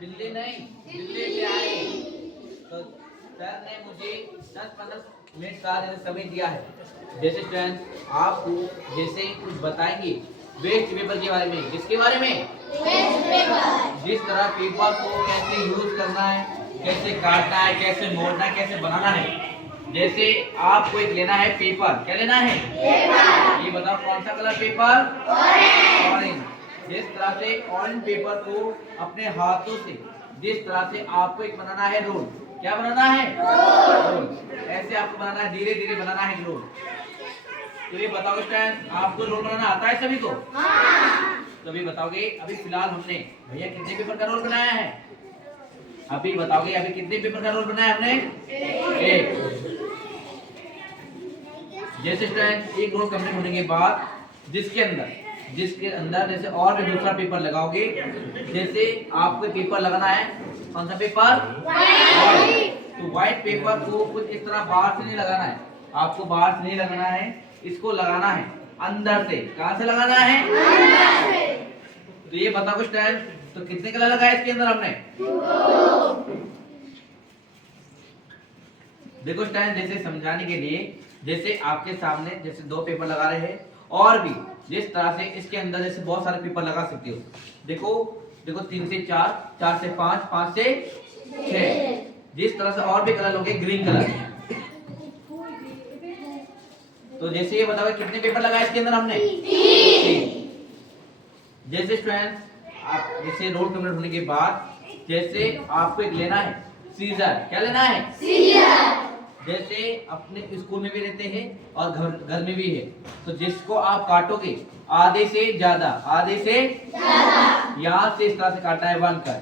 बिल्ली नहीं, बिल्ली से आए। तो सर ने मुझे 10-15 मिनट का समय दिया है। जैसे स्टूडेंट आपको जैसे कुछ बताएंगे वेस्ट पेपर के बारे में। किसके बारे में? Waste paper. जिस तरह पेपर को कैसे यूज करना है, कैसे काटना है, कैसे मोड़ना है, कैसे बनाना है। जैसे आपको एक लेना है पेपर। क्या लेना है? पेपर। ये बताओ कौन सा कलर पेपर? ऑरेंज। जिस तरह से ऑरेंज पेपर को अपने हाथों से जिस तरह से आपको एक बनाना है रोल। क्या बनाना है? रोल। ऐसे आपको बनाना है, धीरे धीरे बनाना है रोल। तो ये बताओ स्टूडेंट आपको रोल बनाना आता है सभी को? हाँ। तभी बताओगे। अभी फिलहाल हमने भैया कितने पेपर का रोल बनाया है? अभी बताओगे अभी कितने पेपर का रोल बनाया हमने? एक। जैसे स्टूडेंट एक रोल कंप्लीट होने के बाद जिसके अंदर जैसे और भी दूसरा पेपर लगाओगे। जैसे आपको पेपर लगाना है, कौन सा पेपर? व्हाइट। तो व्हाइट पेपर को कुछ इस तरह बाहर से नहीं लगाना है, आपको बाहर से नहीं लगाना है, इसको लगाना है अंदर से। कहां से लगाना है? अंदर से। तो ये बताओ स्टूडेंट तो कितने कलर लगाए इसके अंदर हमने? देखो स्टूडेंट जैसे समझाने के लिए, जैसे आपके सामने जैसे दो पेपर लगा रहे हैं और भी जिस तरह से इसके अंदर जैसे बहुत सारे पेपर लगा सकते हो। देखो देखो 3 से 4, 4 से 5, 5 से 6। जिस तरह से और भी कलर लोगे ग्रीन कलर। तो जैसे ये बताओ कितने पेपर लगाए इसके अंदर हमने? 3। जैसे स्टूडेंट आप जैसे रोल कंप्लीट होने के बाद जैसे आपको एक लेना है सीजर। क्या लेना है? सीजर। जैसे अपने स्कूल में भी रहते हैं और घर में भी है। तो जिसको आप काटोगे आधे से ज्यादा यहाँ से इस तरह से काटना है 1 कट।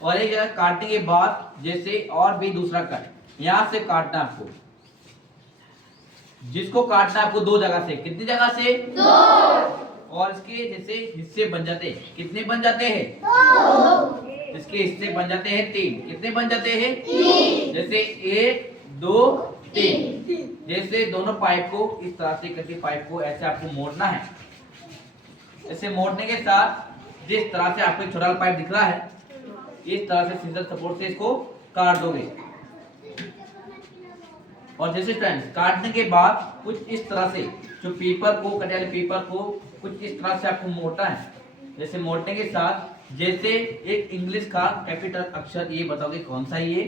और एक जगह काटने के बाद जैसे और भी दूसरा कट यहाँ से काटना आपको। जिसको काटना है आपको 2 जगह से। कितनी जगह से? 2। और इसके जैसे हिस्से बन जाते हैं। कितने बन जाते हैं? 2। इसके हिस्से बन जाते हैं 3। कितने बन जाते हैं? 3। जैसे 1 2 3। जैसे दोनों पाइप को इस तरह से करके पाइप को ऐसे आपको मोड़ना है। ऐसे मोड़ने के साथ जिस तरह से आपको एक छोटा पाइप दिख रहा है, इस तरह से सीजर सपोर्ट से इसको काट दोगे। और जैसे फ्रेंड्स काटने के बाद कुछ इस तरह से जो पेपर को कटे वाले पेपर को कुछ इस तरह से आपको मोड़ना है। जैसे मोड़ने के साथ जैसे एक इंग्लिश का कैपिटल अक्षर ये बताओगे कौन सा? ये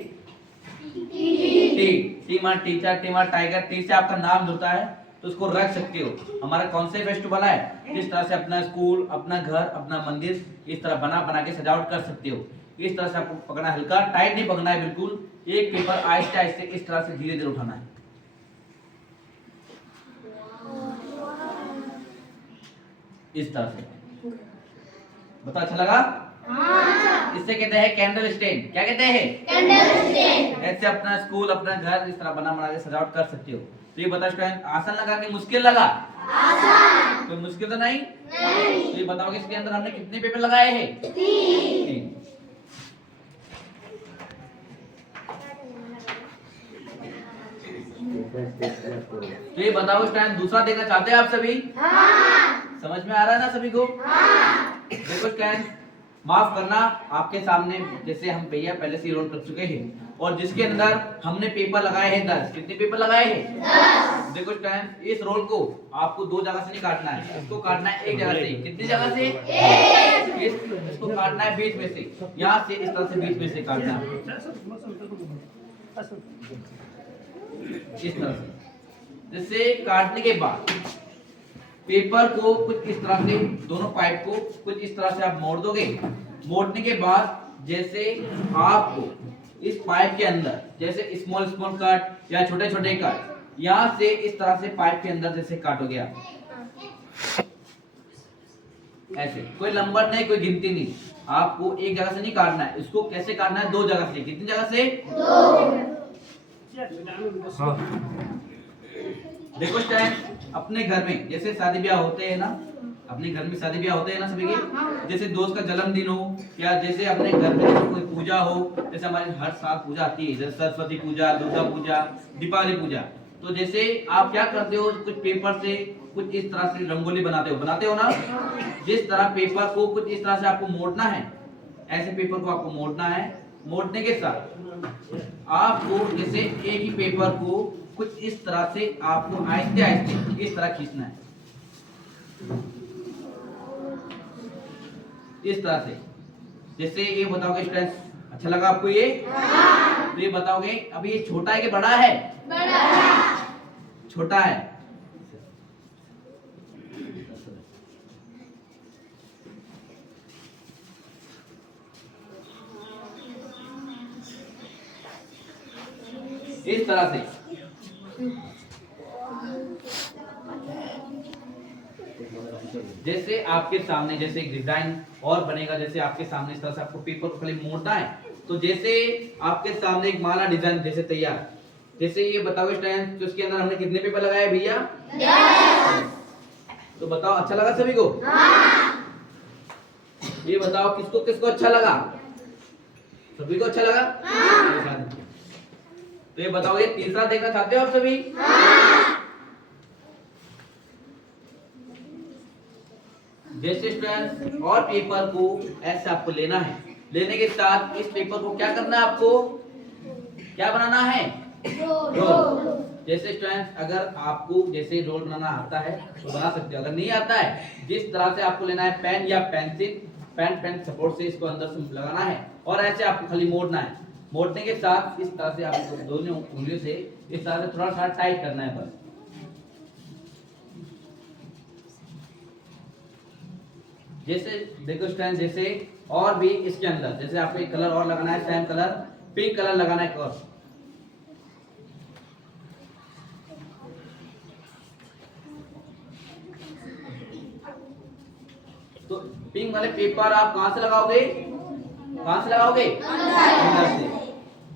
टी मार टीचर, टी मार टाइगर, टी से आपका नाम जुड़ता है तो उसको रख सकते हो। हमारा कौन से फेस्टिवल है? इस तरह से अपना स्कूल, अपना घर, अपना मंदिर इस तरह बना के सजावट कर सकते हो। इस तरह से आपको पकड़ना, हल्का टाइट नहीं पकड़ना है बिल्कुल। एक पेपर आहिस्ते आहिस्ते इस तरह से धीरे धीरे उठाना है। इस तरह से बता अच्छा लगा? हाँ। इससे कहते हैं कैंडल स्टैंड। क्या कहते हैं? Candle stand. ऐसे अपना स्कूल, अपना घर इस तरह बना के सजावट कर सकते हो। तो ये बता स्टूडेंट आसान लगा कि मुश्किल लगा? आसान। कोई मुश्किल तो नहीं? नहीं। तो ये बताओ कि इसके अंदर हमने कितने पेपर लगाए हैं? 3। तो ये बताओ स्टूडेंट दूसरा देखना चाहते हैं आप सभी? हाँ। समझ में आ रहा है ना सभी को? हाँ। देखो स्टूडेंट माफ करना, आपके सामने जैसे हम भैया पहले से रोल कर चुके हैं और जिसके अंदर हमने पेपर लगाए हैं 10। कितने पेपर लगाए हैं? 10। देखो स्टूडेंट इस रोल को आपको 2 जगह से नहीं काटना है, इसको काटना है 1 जगह से। कितनी जगह से? 1। इसको काटना है बीच में से, यहाँ से इस तरह से बीच में से काटना है इस तरह से। जैसे काटने के बाद पेपर को कुछ इस तरह से दोनों पाइप को कुछ इस तरह से आप मोड़ दोगे। मोड़ने के बाद जैसे आपको इस पाइप के अंदर जैसे स्मॉल कट या छोटे छोटे कट यहाँ से इस तरह से पाइप के अंदर जैसे काटोगे आप ऐसे। कोई नंबर नहीं, कोई गिनती नहीं, आपको 1 जगह से नहीं काटना है। इसको कैसे काटना है? 2 जगह से। कितनी जगह से? 2। देखो स्टूडेंट अपने घर में जैसे शादी ब्याह होते हैं ना, अपने घर में शादी ब्याह होते हैं ना सभी के। जैसे दोस्त का जन्मदिन हो या जैसे अपने घर में जैसे कोई पूजा हो, जैसे हमारे हर साल पूजा आती है, जैसे सरस्वती पूजा, दुर्गा पूजा, दीपावली पूजा। तो जैसे आप क्या करते हो, कुछ पेपर से कुछ इस तरह से रंगोली बनाते हो ना। जिस तरह पेपर को कुछ इस तरह से आपको मोड़ना है, ऐसे पेपर को आपको मोड़ना है। मोड़ने के साथ आपको जैसे एक ही पेपर को कुछ इस तरह से आपको आहिस्ते आहिस्ते इस तरह खींचना है, इस तरह से। जैसे ये बताओगे स्टूडेंट्स, अच्छा लगा आपको ये? तो ये बताओगे अभी ये छोटा है कि बड़ा है? बड़ा है। छोटा है। इस तरह से जैसे आपके सामने जैसे एक डिजाइन और बनेगा, जैसे आपके सामने इस तरह से आपको पेपर को खाली मोड़ना है। तो जैसे आपके सामने एक माला डिजाइन जैसे तैयार, जैसे ये बताओ स्टूडेंट, तो इसके अंदर हमने कितने पेपर लगाए भैया? तो बताओ अच्छा लगा सभी को? ये बताओ किसको किसको अच्छा लगा? सभी को अच्छा लगा? तो ये बताओ ये तीसरा देखना चाहते हो आप सभी? जैसे स्टूडेंट्स और पेपर को ऐसे आपको लेना है। लेने के साथ इस पेपर को क्या करना है आपको? क्या बनाना है? रोल। जैसे स्टूडेंट्स अगर आपको जैसे रोल बनाना आता है तो बना सकते हो, अगर नहीं आता है जिस तरह से आपको लेना है पेन या पेंसिल, पेन सपोर्ट से इसको अंदर से लगाना है और ऐसे आपको खाली मोड़ना है। मोड़ने के साथ इस तरह से आपको दोनों उंगलियों से इस तरह से थोड़ा सा टाइट करना है बस। जैसे देखो स्टूडेंट, जैसे और भी इसके अंदर जैसे आपको एक कलर और लगाना है, सेम कलर पिंक कलर लगाना है और तो पिंक वाले पेपर आप कहां से लगाओगे? कहां से लगाओगे? अंदर से।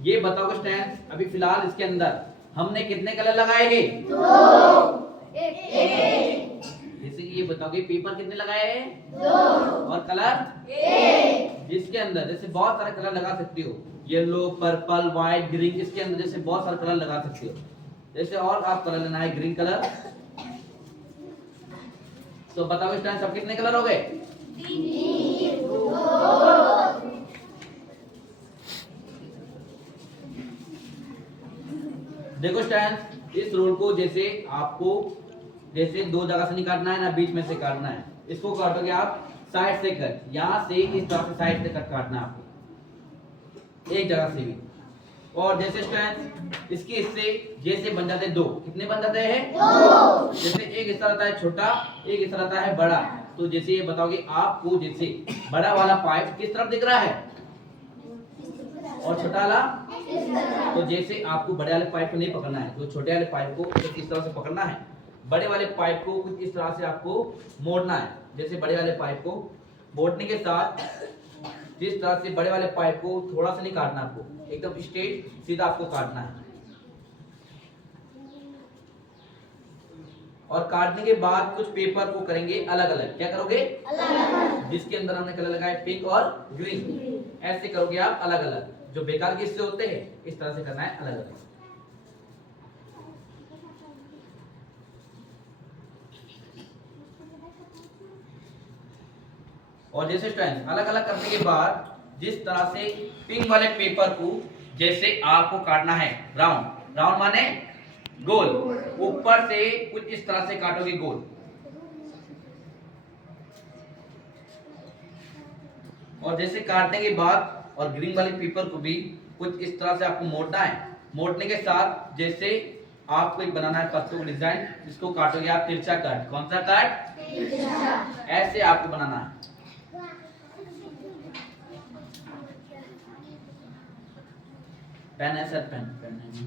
ये बताओ स्टूडेंट अभी फिलहाल इसके अंदर हमने कितने कलर लगाए हैं? 2। जैसे ये बताओगे पेपर कितने लगाए हैं? 2 और कलर 1। जिसके अंदर जैसे बहुत सारे कलर लगा सकती हो, येलो, पर्पल, व्हाइट, ग्रीन, इसके अंदर जैसे बहुत सारे कलर लगा सकती हो। जैसे और आप कलर लेना है ग्रीन कलर, तो बताओ इस टाइम सब कितने कलर हो गए? 3, 2। देखो स्टूडेंट इस रोल को जैसे आपको जैसे दो जगह से नहीं काटना है ना बीच में से काटना है। इसको काटोगे आप साइड से कट, यहाँ से इस तरह से साइड से कट काटना है आपको एक जगह से भी। और जैसे स्टूडेंट इसके हिस्से जैसे बन जाते हैं 2, कितने बन जाते हैं? 2। जैसे एक हिस्सा रहता है छोटा, एक हिस्सा रहता है बड़ा। तो जैसे ये बताओगे आपको जैसे बड़ा वाला पाइप किस तरफ दिख रहा है और छोटा वाला, तो जैसे आपको बड़े वाले पाइप को नहीं पकड़ना है, तो छोटे वाले पाइप को इस तरह से पकड़ना है, बड़े वाले पाइप को कुछ इस तरह से आपको मोड़ना है। जैसे बड़े वाले पाइप को मोड़ने के साथ जिस तरह से बड़े वाले पाइप को थोड़ा सा नहीं काटना, आपको एकदम स्ट्रेट सीधा आपको काटना है। और काटने के बाद कुछ पेपर को करेंगे अलग अलग। क्या करोगे? अलग। जिसके अंदर हमने कलर लगाए पिंक और ग्रीन, ऐसे करोगे आप अलग अलग। जो बेकार के हिस्से होते हैं इस तरह से करना है अलग अलग। और जैसे स्टूडेंट अलग अलग करने के बाद जिस तरह से पिंक वाले पेपर को जैसे आपको काटना है राउंड, राउंड माने गोल, ऊपर से कुछ इस तरह से काटोगे गोल। और जैसे काटने के बाद और ग्रीन वाले पेपर को भी कुछ इस तरह से आपको मोड़ना है। मोड़ने के साथ जैसे आपको एक बनाना है पत्तों का डिजाइन, इसको काटोगे आप तिरछा काट। कौन सा काट? तिरछा। ऐसे आपको बनाना है। पेन है सर? पेन है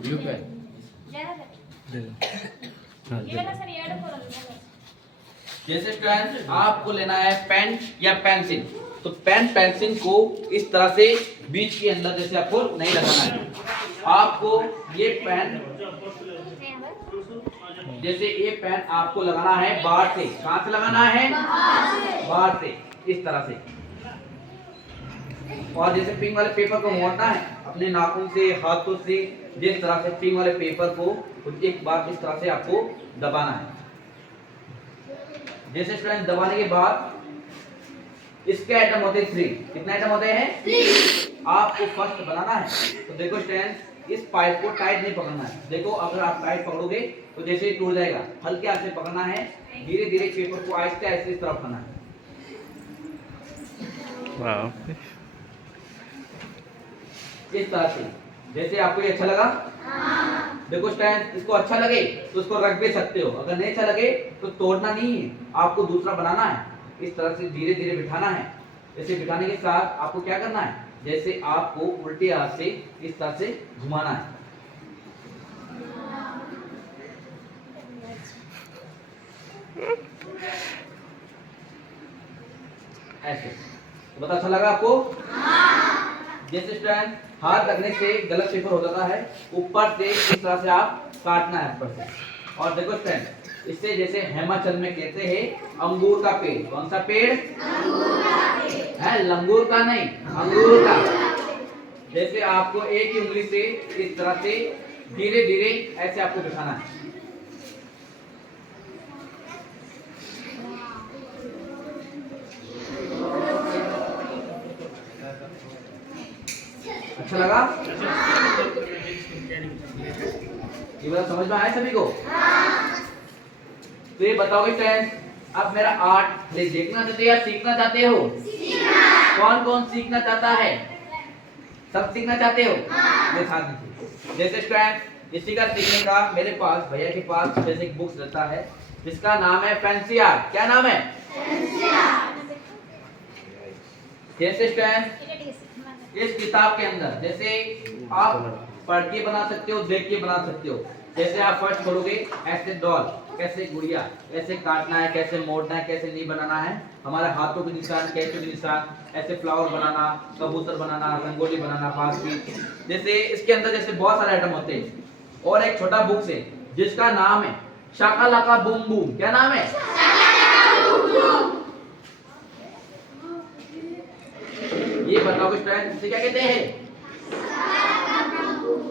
ब्लू पेन जैसे स्टूडेंट आपको लेना है पेन या पेंसिल, तो पेन पेंसिल को इस तरह से बीच के अंदर जैसे आपको नहीं लगाना है। आपको ये पेन जैसे ये पेन आपको लगाना है बाहर से। कहां से लगाना है? बाहर से इस तरह से। और जैसे पिंक वाले पेपर को मोड़ना है अपने नाखून से, हाथों से, जिस तरह से पिंक वाले पेपर को एक बार इस तरह से आपको दबाना है। जैसे स्टूडेंट दबाने के बाद इसके आइटम होते हैं 3। कितने आइटम होते हैं? 3। आपको फर्स्ट बनाना है। तो देखो स्टूडेंट इस पाइप को टाइट नहीं पकड़ना है। देखो अगर आप टाइट पकड़ोगे तो जैसे ही टूट जाएगा। हल्के हाथ से पकड़ना है, धीरे धीरे पेपर को आहिस्ते आहिस्ते इस तरफ करना है। इस तरह से। जैसे आपको ये अच्छा लगा? देखो स्टैंड इसको अच्छा लगे तो इसको रख भी सकते हो, अगर नहीं अच्छा लगे तो तोड़ना नहीं है, आपको दूसरा बनाना है। इस तरह से धीरे धीरे बिठाना है। ऐसे बिठाने के साथ आपको क्या करना है, जैसे आपको उल्टे हाथ से इस तरह से घुमाना है। ऐसे बता अच्छा लगा आपको? जैसे स्टैंड हाथ रखने से गलत पेपर हो जाता है, ऊपर से इस तरह से आप काटना है ऊपर से। और देखो स्टैंड इससे जैसे हिमाचल में कहते हैं अंगूर का पेड़। कौन सा पेड़? अंगूर का पेड़ है, लंगूर का नहीं, अंगूर का। जैसे आपको एक ही उंगली से इस तरह से धीरे धीरे ऐसे आपको बिठाना है। अच्छा लगा? ये बात समझ में आया सभी को? तो ये बताओगे फ्रेंड्स, अब मेरा आर्ट देखना चाहते हो या सीखना चाहते हो? कौन कौन सीखना चाहता है? सब सीखना चाहते हो? जैसे फ्रेंड्स इसी का सीखने का मेरे पास भैया के पास जैसे एक बुक्स रहता है जिसका नाम है फैंसी आर्ट। क्या नाम है? Fancy art. जैसे फ्रेंड्स इस किताब के अंदर जैसे आप पढ़ के बना सकते हो, देख के बना सकते हो। जैसे आप फर्स्ट खोलोगे ऐसे डॉल, कैसे गुड़िया, कैसे काटना है, कैसे मोड़ना है, कैसे नहीं बनाना है, हमारे हाथों के निशान, कैसे के निशान, ऐसे फ्लावर बनाना, कबूतर बनाना, रंगोली बनाना, बास्केट। जैसे इसके अंदर जैसे बहुत सारे आइटम होते हैं। और एक छोटा बुक है जिसका नाम है शाका लाका बूम बूम। क्या नाम है? ये बताओ स्टूडेंट इसे क्या कहते हैं?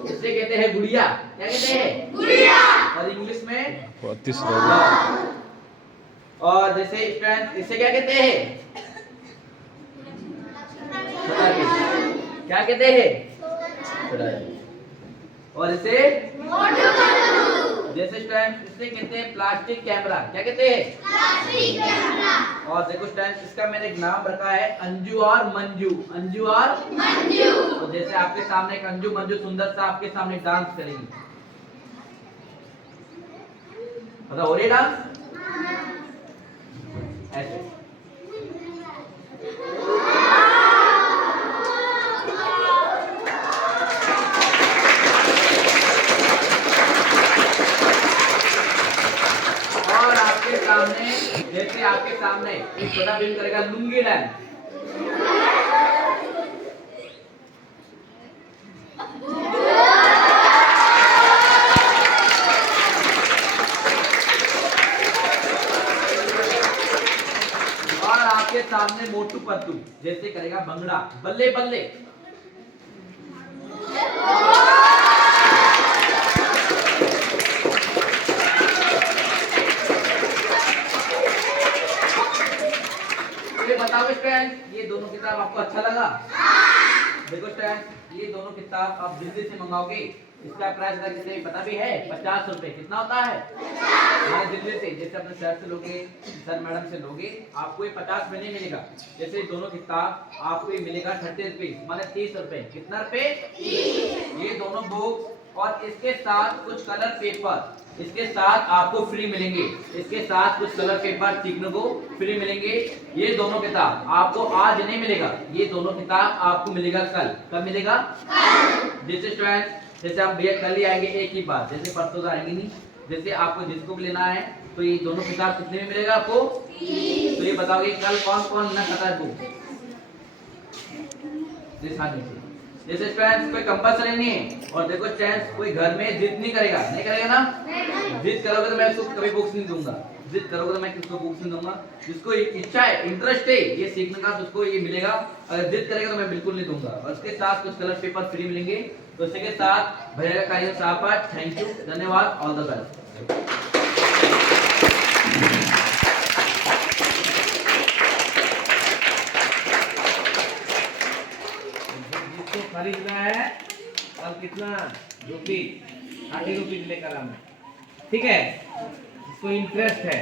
इसे कहते हैं गुड़िया। क्या कहते हैं? गुड़िया। और इंग्लिश में? और जैसे स्टूडेंट इसे क्या कहते हैं? क्या कहते हैं? और इसे? जैसे स्टूडेंट इसे कहते हैं प्लास्टिक कैमरा। क्या कहते हैं? Plastic camera. और देखो स्टूडेंट इसका मैंने एक नाम रखा है अंजू और मंजू। अंजू और मंजू। तो जैसे आपके सामने एक अंजू मंजू सुंदर सा आपके सामने डांस करेंगे, मतलब हो रही डांस ऐसे। जैसे आपके सामने एक छोटा फिल्म करेगा लुंगी डांस। और आपके सामने मोटू पत्तू जैसे करेगा भंगड़ा, बल्ले बल्ले। बताओ स्टूडेंट ये दोनों किताब आपको अच्छा लगा? देखो स्टूडेंट ये दोनों किताब आप दिल्ली से मंगाओगे, इसका प्राइस कितने पता भी है? 50 रुपए। कितना होता है? हमारे दिल्ली से जैसे अपने सर से लोगे, सर मैडम से लोगे, आपको ये 50 में नहीं मिलेगा। जैसे दोनों किताब आपको ये मिलेगा 30 रुपए, माने 30 रुपए। कितना रुपए? 30। ये दोनों बुक और इसके साथ कुछ कलर पेपर इसके साथ आपको फ्री मिलेंगे। इसके साथ कुछ कलर पेपर सीखने को फ्री मिलेंगे। ये दोनों किताब आपको आज नहीं मिलेगा, ये दोनों किताब आपको मिलेगा कल। कब मिलेगा? जैसे स्टूडेंट जैसे आप भैया कल ही आएंगे एक ही बार, जैसे परसों तो आएंगे नहीं। जैसे आपको जिसको भी लेना है तो ये दोनों किताब कितने में मिलेगा आपको? तो ये बताओगे कल कौन कौन ना खाता है बुक? जैसे स्टूडेंट्स कोई कंपल्सरी नहीं है। और देखो स्टूडेंट्स कोई घर में जिद नहीं करेगा, नहीं करेगा ना? जिद करोगे तो मैं उसको कभी बुक्स नहीं दूंगा। जिद करोगे तो मैं किसको बुक्स नहीं दूंगा। जिसको इच्छा है, इंटरेस्ट है ये सीखने का, तो उसको ये मिलेगा। अगर जिद करेगा तो मैं बिल्कुल नहीं दूंगा। और उसके साथ कुछ कलर पेपर फ्री मिलेंगे। तो इसी के साथ भैया का कार्य समाप्त। थैंक यू, धन्यवाद, ऑल द बेस्ट। जिसको खरीदना है और कितना रुपीज 30 रुपीज लेकर आना, ठीक है, इसको इंटरेस्ट है,